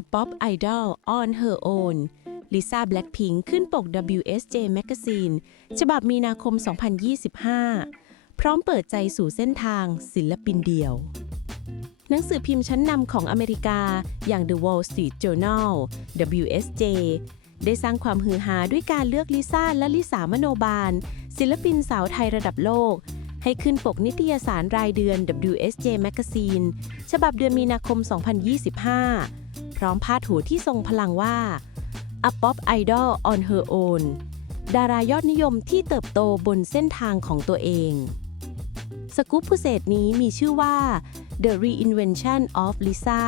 A Pop Idol on Her Own ลิซ่าแบล็ k พิงขึ้นปก WSJ Magazine ฉบับมีนาคม 2025 พร้อมเปิดใจสู่เส้นทางศิลปินเดี่ยว หนังสือพิมพ์ชั้นนำของอเมริกาอย่าง The Wall Street Journal WSJ ได้สร้างความฮือฮาด้วยการเลือกลิซ่าและลิสามโนบาล ศิลปินสาวไทยระดับโลก ให้ขึ้นปกนิตยสารรายเดือน WSJ Magazine ฉบับเดือนมีนาคม 2025 พร้อมพาดหัวที่ทรงพลังว่า A Pop Idol on Her Own ดารายอดนิยมที่เติบโตบนเส้นทางของตัวเอง สกู๊ปพิเศษนี้มีชื่อว่า The Reinvention of Lisa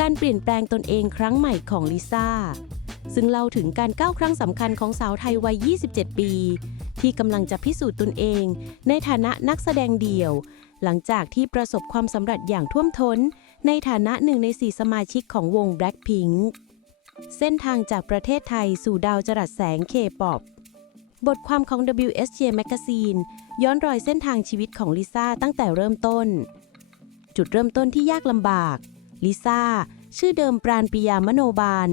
การเปลี่ยนแปลงตนเองครั้งใหม่ของลิซ่า ซึ่งเล่าถึงการก้าวครั้งสำคัญของสาวไทยวัย 27 ปี ที่กำลังจะพิสูจน์ตนเอง ในฐานะนักแสดงเดี่ยว หลังจากที่ประสบความสำเร็จอย่างท่วมท้น ในฐานะหนึ่งในสี่สมาชิกของวง Blackpink เส้นทางจากประเทศไทยสู่ดาวจรัสแสงเคป๊อปบทความของ WSJ Magazine ย้อนรอยเส้นทางชีวิตของลิซ่าตั้งแต่เริ่มต้น จุดเริ่มต้นที่ยากลำบาก ลิซ่า ชื่อเดิมปราณปิยามโนบาล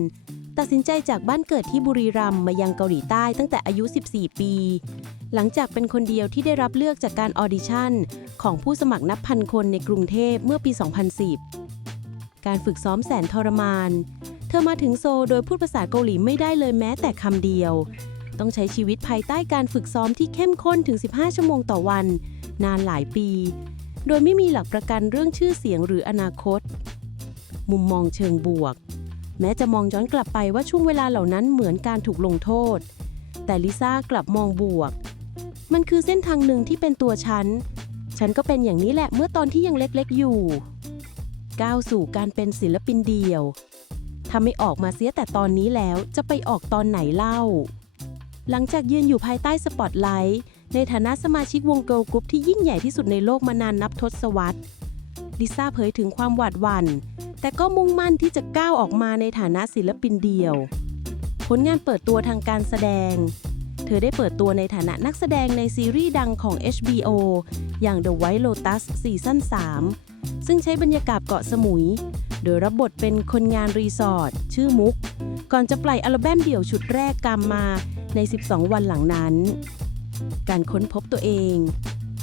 ตัดสินใจจากบ้านเกิดที่บุรีรัมย์มายังเกาหลีใต้ตั้งแต่อายุ 14 ปี หลังจากเป็นคนเดียวที่ได้รับเลือกจากการออดิชั่น ของผู้สมัครนับพันคนในกรุงเทพเมื่อปี 2010 การฝึกซ้อมแสนทรมาน เธอมาถึงโซโดยพูดภาษาเกาหลีไม่ได้เลยแม้แต่คำเดียว ต้องใช้ชีวิตภายใต้การฝึกซ้อมที่เข้มข้นถึง 15 ชั่วโมงต่อวัน นานหลายปี โดยไม่มีหลักประกันเรื่องชื่อเสียงหรืออนาคต มุมมองเชิงบวก แม้จะมองย้อนกลับไปว่าช่วงเวลาเหล่านั้นเหมือนการถูกลงโทษ แต่ลิซ่ากลับมองบวก มันคือเส้นทางหนึ่งที่เป็นตัวฉัน ฉันก็เป็นอย่างนี้แหละเมื่อตอนที่ยังเล็กๆอยู่ ก้าวสู่การเป็นศิลปินเดี่ยวถ้าไม่ออกมาเสียแต่ตอนนี้แล้วจะไปออกตอนไหนเล่า หลังจากยืนอยู่ภายใต้สปอตไลท์ในฐานะสมาชิกวงเกิร์ลกรุ๊ปที่ยิ่งใหญ่ที่สุดในโลกมานานนับทศวรรษ ลิซ่าเผยถึงความหวาดหวัน่น แต่ก็มุ่งมั่นที่จะก้าวออกมาในฐานะศิลปินเดี่ยว ผลงานเปิดตัวทางการแสดง เธอได้เปิดตัวในฐานะนักแสดงในซีรีส์ดังของ HBO อย่าง The White Lotus ซีซั่น3 ซึ่งใช้บรรยากาศเกาะสมุย โดยรับบทเป็นคนงานรีสอร์ทชื่อมุก ก่อนจะปล่อยอัลบั้มเดี่ยวชุดแรกกามมาใน 12 วันหลังนั้น การค้นพบตัวเอง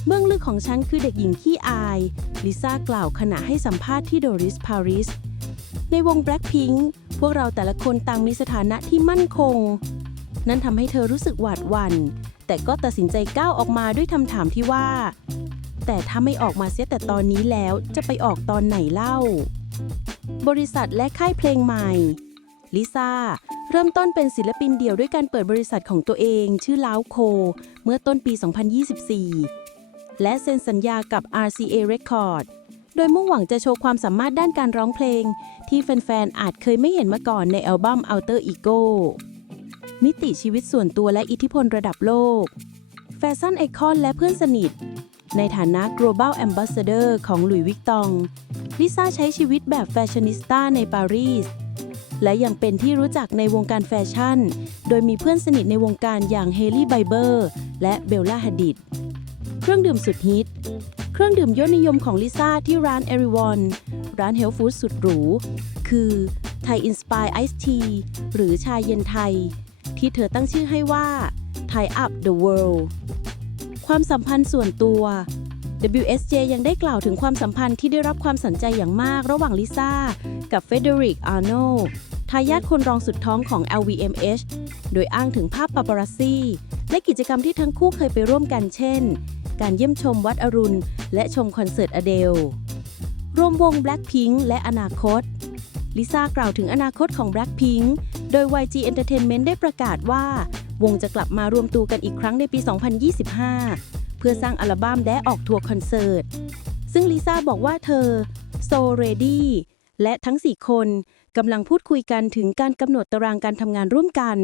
เบื้องลึกของฉันคือเด็กหญิงขี้อาย ลิซ่ากล่าวขณะให้สัมภาษณ์ที่โดริสปาริส ในวง Blackpink พวกเราแต่ละคนต่างมีสถานะที่มั่นคง นั่นทำให้เธอรู้สึกหวาดหวัน่น แต่ก็ตัดสินใจก้าวออกมาด้วยคำถามที่ว่า แต่ถ้าไม่ออกมาเสียแต่ตอนนี้แล้วจะไปออกตอนไหนเล่า บริษัทและค่ายเพลงใหม่ ลิซ่าเริ่มต้นเป็นศิลปินเดี่ยวด้วยการเปิดบริษัทของตัวเอง ชื่อล้าวโค เมื่อต้นปี 2024 และเซ็นสัญญากับ RCA Record โดยมุ่งหวังจะโชว์ความสามารถด้านการร้องเพลง ที่แฟน ๆ อาจเคยไม่เห็นมาก่อนในอัลบั้ม Alter Ego มิติชีวิตส่วนตัวและอิทธิพลระดับโลก แฟชั่นไอคอนและเพื่อนสนิท ในฐานะ Global Ambassador ของหลุยส์วิกตอง ลิซ่าใช้ชีวิตแบบแฟชั่นนิสต้าในปารีส และยังเป็นที่รู้จักในวงการแฟชั่น โดยมีเพื่อนสนิทในวงการอย่างเฮลี่ไบเบอร์และเบลล่าฮัดดิด เครื่องดื่มสุดฮิต เครื่องดื่มยอดนิยมของลิซ่าที่ร้านเอริวอนร้านเฮลฟู้ดสุดหรู คือไทยอินสปายไอซ์ทีหรือชาเย็นไทย ที่เธอตั้งชื่อให้ว่า Thai Up the World ความสัมพันธ์ส่วนตัว WSJ ยังได้กล่าวถึงความสัมพันธ์ที่ได้รับความสนใจอย่างมากระหว่างลิซ่ากับเฟเดริกอาร์โนทายาทคนรองสุดท้องของ LVMH โดยอ้างถึงภาพปาปารัสซี่ และกิจกรรมที่ทั้งคู่เคยไปร่วมกันเช่น การเยี่ยมชมวัดอรุณ และชมคอนเสิร์ตอเดลรวมวง Blackpink และอนาคต ลิซ่ากล่าวถึงอนาคตของ Blackpink โดย YG Entertainment ได้ประกาศว่า วงจะกลับมารวมตัวกันอีกครั้งในปี 2025 เพื่อสร้างอัลบั้มและออกทัวร์คอนเสิร์ต ซึ่งลิซ่าบอกว่าเธอ so ready และทั้ง 4 คนกำลังพูดคุยกันถึงการกำหนดตารางการทำงานร่วมกัน